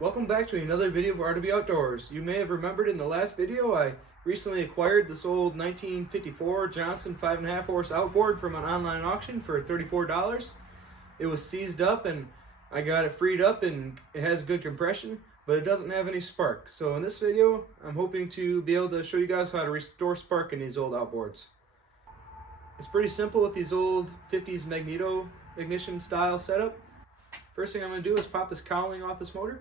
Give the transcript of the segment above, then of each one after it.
Welcome back to another video of Art to Be Outdoors. You may have remembered in the last video I recently acquired this old 1954 Johnson 5.5 horse outboard from an online auction for $34. It was seized up and I got it freed up and it has good compression, but it doesn't have any spark. So in this video I'm hoping to be able to show you guys how to restore spark in these old outboards. It's pretty simple with these old 50s magneto ignition style setup. First thing I'm going to do is pop this cowling off this motor.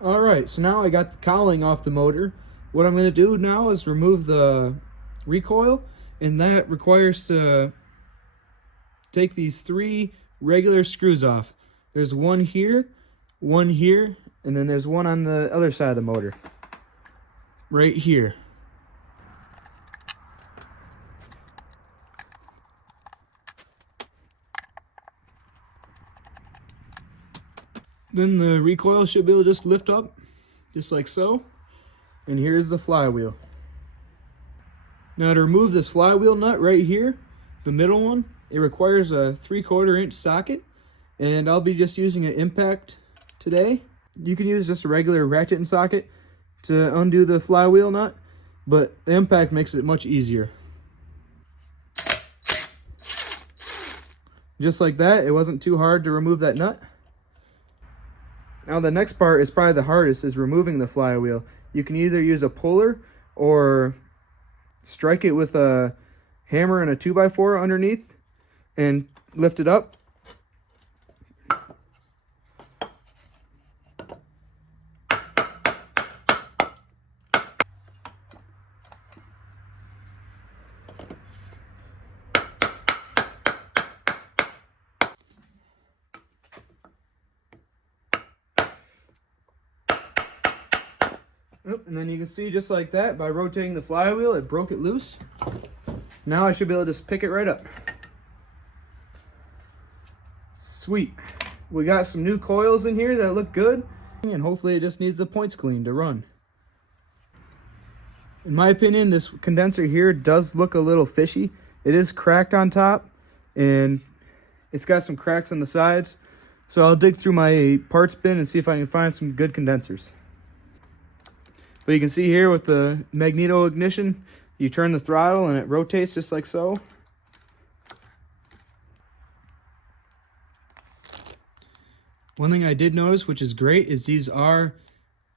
Alright, so now I got the cowling off the motor. What I'm going to do now is remove the recoil, and that requires to take these 3 regular screws off. There's one here, and then there's one on the other side of the motor. Right here. Then the recoil should be able to just lift up, just like so. And here's the flywheel. Now to remove this flywheel nut right here, the middle one, it requires a 3/4 inch socket. And I'll be just using an impact today. You can use just a regular ratchet and socket to undo the flywheel nut, but the impact makes it much easier. Just like that, it wasn't too hard to remove that nut. Now the next part is probably the hardest, is removing the flywheel. You can either use a puller or strike it with a hammer and a 2x4 underneath and lift it up. And then you can see just like that, by rotating the flywheel, it broke it loose. Now I should be able to just pick it right up. Sweet. We got some new coils in here that look good, and hopefully it just needs the points cleaned to run. In my opinion, this condenser here does look a little fishy. It is cracked on top, and it's got some cracks on the sides. So I'll dig through my parts bin and see if I can find some good condensers. But you can see here with the magneto ignition, you turn the throttle and it rotates just like so. One thing I did notice, which is great, is these are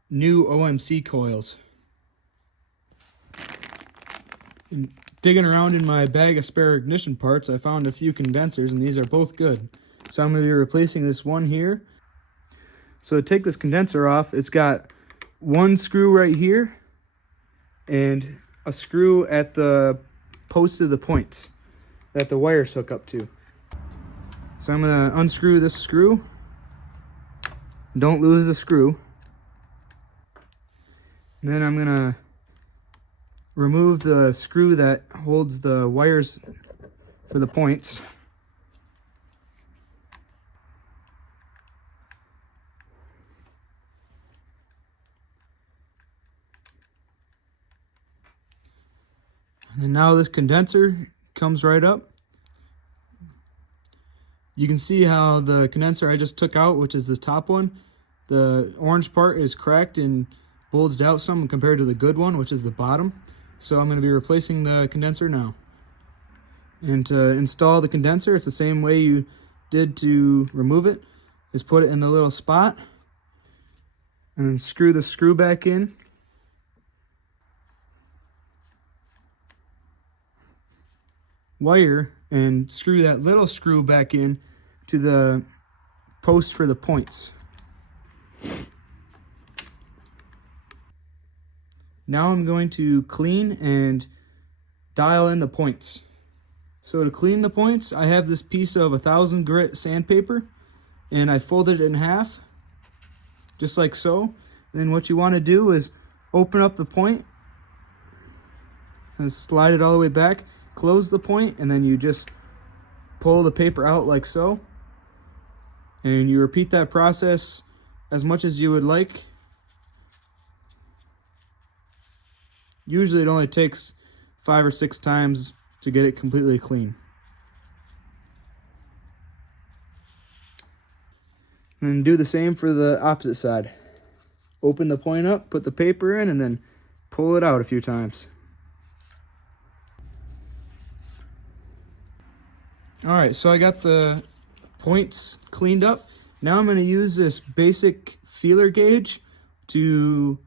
new OMC coils. And digging around in my bag of spare ignition parts, I found a few condensers, and these are both good. So I'm going to be replacing this one here. So to take this condenser off, it's got one screw right here and a screw at the post of the points that the wires hook up to. So I'm going to unscrew this screw. Don't lose the screw. And then I'm going to remove the screw that holds the wires for the points. And now this condenser comes right up. You can see how the condenser I just took out, which is the top one, the orange part is cracked and bulged out some compared to the good one, which is the bottom. So I'm going to be replacing the condenser now. And to install the condenser, it's the same way you did to remove it, is put it in the little spot and then screw the screw back in. Wire and screw that little screw back in to the post for the points. Now I'm going to clean and dial in the points. So to clean the points, I have this piece of 1000 grit sandpaper, and I folded it in half, just like so. And then what you want to do is open up the point and slide it all the way back. Close the point, and then you just pull the paper out like so. And you repeat that process as much as you would like. Usually it only takes 5 or 6 times to get it completely clean. And do the same for the opposite side. Open the point up, put the paper in, and then pull it out a few times. Alright, so I got the points cleaned up. Now I'm going to use this basic feeler gauge to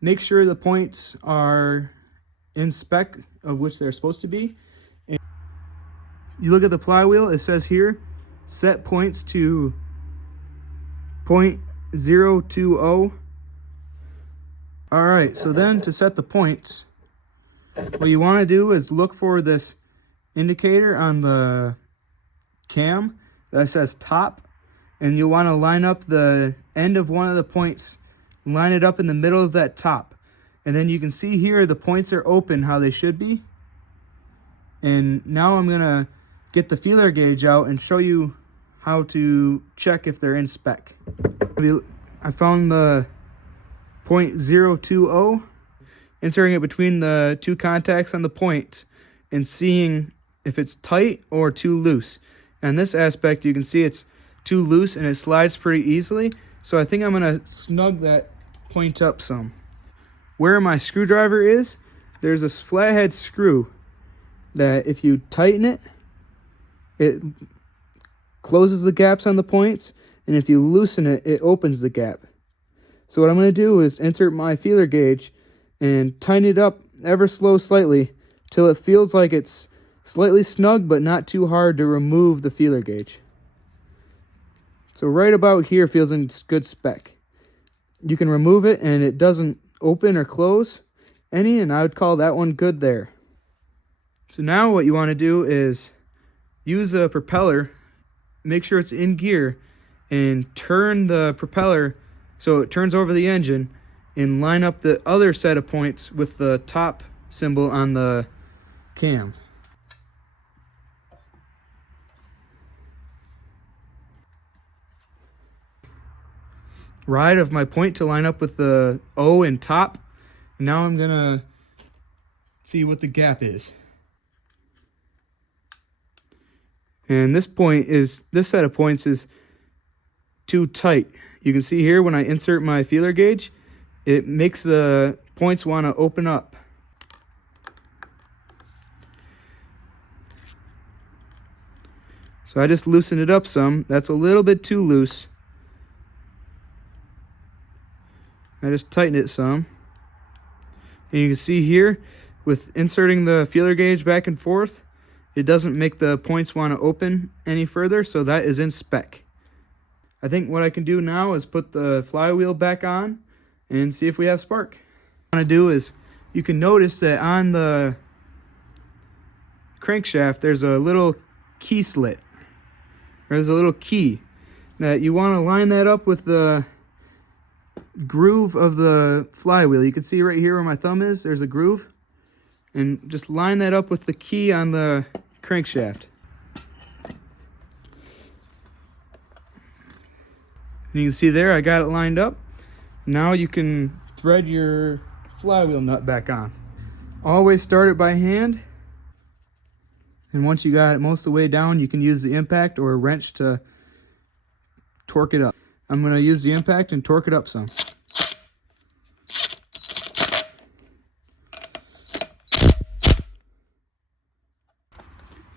make sure the points are in spec of which they're supposed to be. And you look at the flywheel, it says here, set points to 0.020. Alright, so then to set the points, what you want to do is look for this indicator on the cam that says top, and you'll want to line up the end of one of the points, line it up in the middle of that top. And then you can see here the points are open how they should be. And now I'm going to get the feeler gauge out and show you how to check if they're in spec. I found the 0.020, inserting it between the 2 contacts on the point and seeing if it's tight or too loose. And this aspect, you can see it's too loose and it slides pretty easily. So I think I'm going to snug that point up some. Where my screwdriver is, there's this flathead screw that if you tighten it, it closes the gaps on the points, and if you loosen it, it opens the gap. So what I'm going to do is insert my feeler gauge and tighten it up ever so slightly till it feels like it's slightly snug but not too hard to remove the feeler gauge. So right about here feels in good spec. You can remove it and it doesn't open or close any, and I would call that one good there. So now what you want to do is use a propeller, make sure it's in gear, and turn the propeller so it turns over the engine, and line up the other set of points with the top symbol on the cam. Right of my point to line up with the O and top. And now I'm gonna see what the gap is. And this set of points is too tight. You can see here when I insert my feeler gauge, it makes the points want to open up. So I just loosened it up some. That's a little bit too loose. I just tightened it some. And you can see here, with inserting the feeler gauge back and forth, it doesn't make the points want to open any further, so that is in spec. I think what I can do now is put the flywheel back on and see if we have spark. What I want to do is, you can notice that on the crankshaft there's a little key slit. There's a little key that you want to line that up with the groove of the flywheel. You can see right here where my thumb is, there's a groove, and just line that up with the key on the crankshaft. And you can see there I got it lined up. Now you can thread your flywheel nut back on. Always start it by hand, and once you got it most of the way down, you can use the impact or a wrench to torque it up. I'm going to use the impact and torque it up some.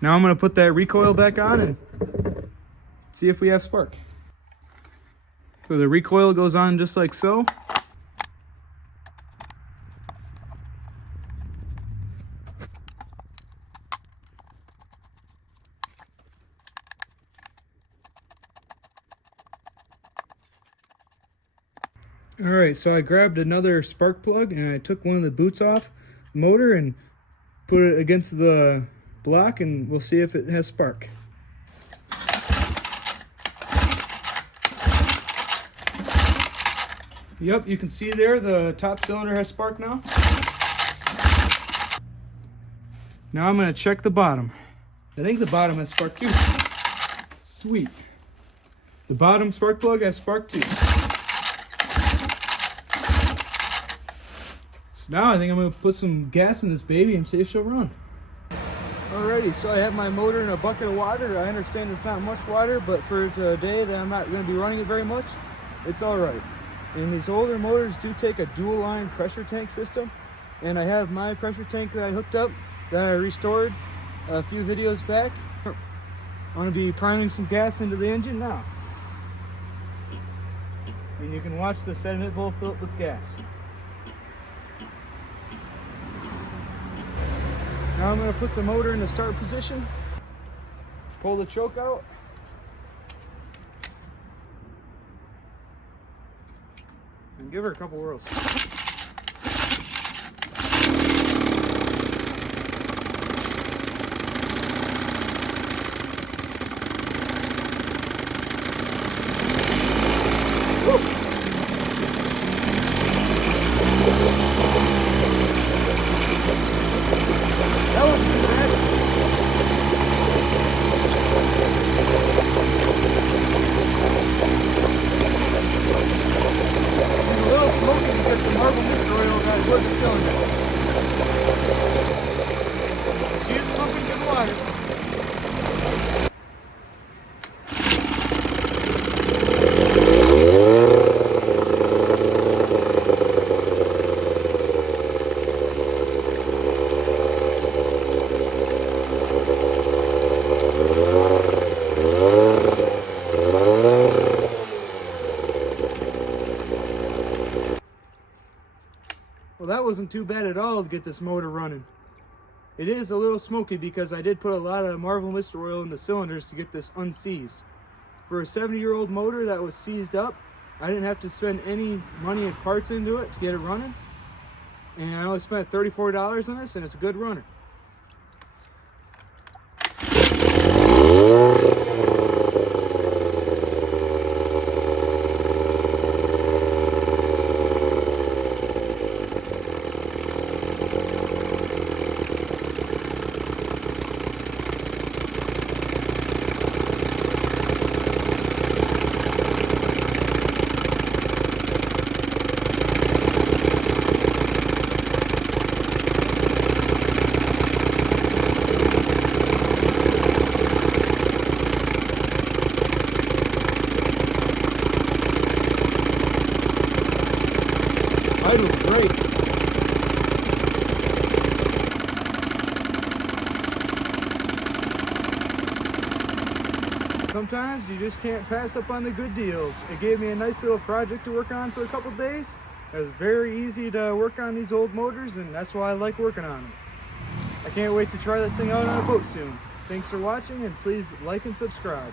Now I'm going to put that recoil back on and see if we have spark. So the recoil goes on just like so. Alright, so I grabbed another spark plug and I took one of the boots off the motor and put it against the block, and we'll see if it has spark. Yep, you can see there the top cylinder has spark now. Now I'm going to check the bottom. I think the bottom has spark too. Sweet. The bottom spark plug has spark too. Now I think I'm going to put some gas in this baby and see if she'll run. Alrighty, so I have my motor in a bucket of water. I understand it's not much water, but for today that I'm not going to be running it very much, it's alright. And these older motors do take a dual line pressure tank system, and I have my pressure tank that I hooked up that I restored a few videos back. I'm going to be priming some gas into the engine now. And you can watch the sediment bowl fill up with gas. Now I'm going to put the motor in the start position, pull the choke out, and give her a couple whirls. That wasn't too bad. It's a little smoky because the marble mist oil got wood cylinders. She's pumping good water. Well, that wasn't too bad at all to get this motor running. It is a little smoky because I did put a lot of Marvel Mist oil in the cylinders to get this unseized. For a 70-year-old motor that was seized up, I didn't have to spend any money and parts into it to get it running. And I only spent $34 on this, and it's a good runner. It was great. Sometimes you just can't pass up on the good deals. It gave me a nice little project to work on for a couple days. It was very easy to work on these old motors, and that's why I like working on them. I can't wait to try this thing out on a boat soon. Thanks for watching, and please like and subscribe.